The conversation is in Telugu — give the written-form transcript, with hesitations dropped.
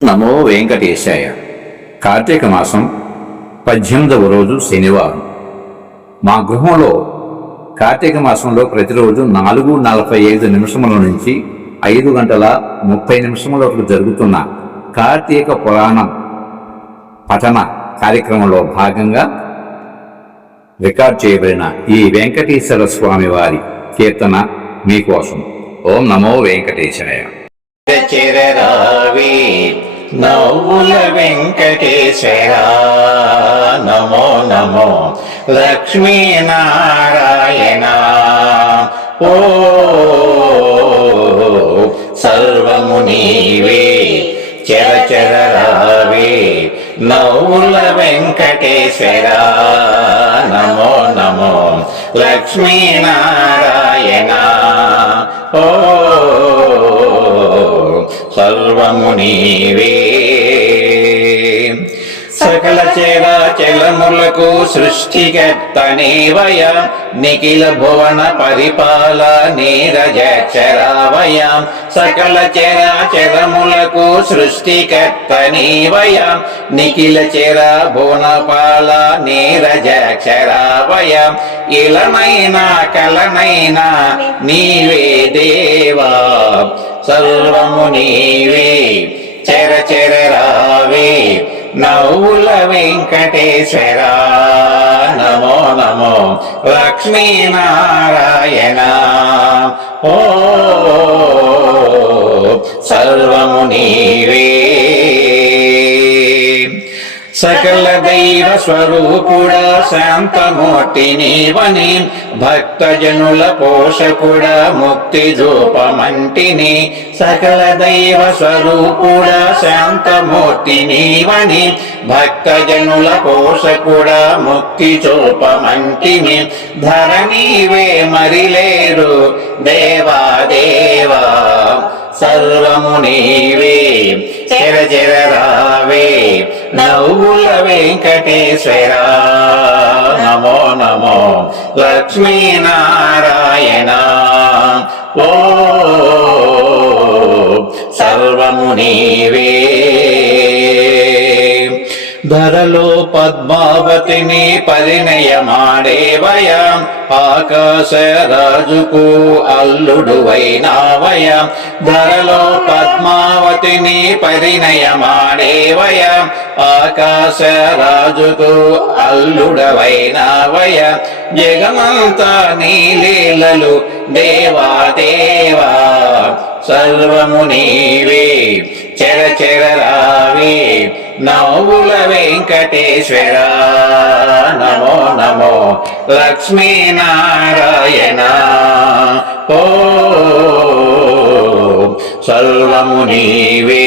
నమో వెంకటేశాయ. కార్తీక మాసం 18వ రోజు శనివారం. మా గృహంలో కార్తీక మాసంలో ప్రతిరోజు 4:45 నుంచి 5:30 వరకు జరుగుతున్న కార్తీక పురాణం పఠన కార్యక్రమంలో భాగంగా రికార్డ్ చేయబడిన ఈ వెంకటేశ్వర స్వామి వారి కీర్తన మీకోసం. ఓం నమో వెంకటేశాయ. చిరరావి నవ్వుల వెంకటేశ్వర నమో నమో లక్ష్మీనారాయణ. ఓ సర్వము నీవే చరచరరావి నవ్వుల వెంకటేశ్వర నమో నమో లక్ష్మీనారాయణ. ఓ సర్వము నీవే. సకల చరాచరములకు సృష్టికర్త నీవయ నిఖిల భువన పరిపాల నీరజక్షరావయ. సకల చరాచరములకు సృష్టికర్త నీవయ నిఖిల చర భువనపాల నీరజక్షరావయ. ఇలనైనా కలనైనా నీవే దేవా సర్వము నీవే చరచరరావే నవ్వుల వెంకటేశ్వర నమో నమో లక్ష్మీనారాయణ. ఓ సర్వము నీవే. సకల దైవ స్వరూపుడా శాంతమూర్తి నీవని భక్తజనుల పోషకుడా ముక్తి జూపమంటిని. సకల దైవ స్వరూపుడా శాంతమూర్తి నీవని భక్తజనుల పోషకుడా ముక్తి చూపమంటిని. ధరణీవే మరిలేరు దేవా దేవా సర్వము నీవే చరచరరావే నవ్వుల వెంకటేశ్వర నమో నమో లక్ష్మీనారాయణ. ఓ సర్వము నీవే. ధరలో పద్మావతిని పరిణయమాడేవయ ఆకాశ రాజుకు అల్లుడు వైనావయ. ధరలో పద్మావతిని పరిణయమాడేవయ ఆకాశ రాజుకు అల్లుడవైనావయ. జగమంతా నీలీలలు దేవా దేవా సర్వము నీవే చరచరరావే నవ్వుల వెంకటేశ్వర నమో నమో లక్ష్మీనారాయణ. ఓ సర్వము నీవే.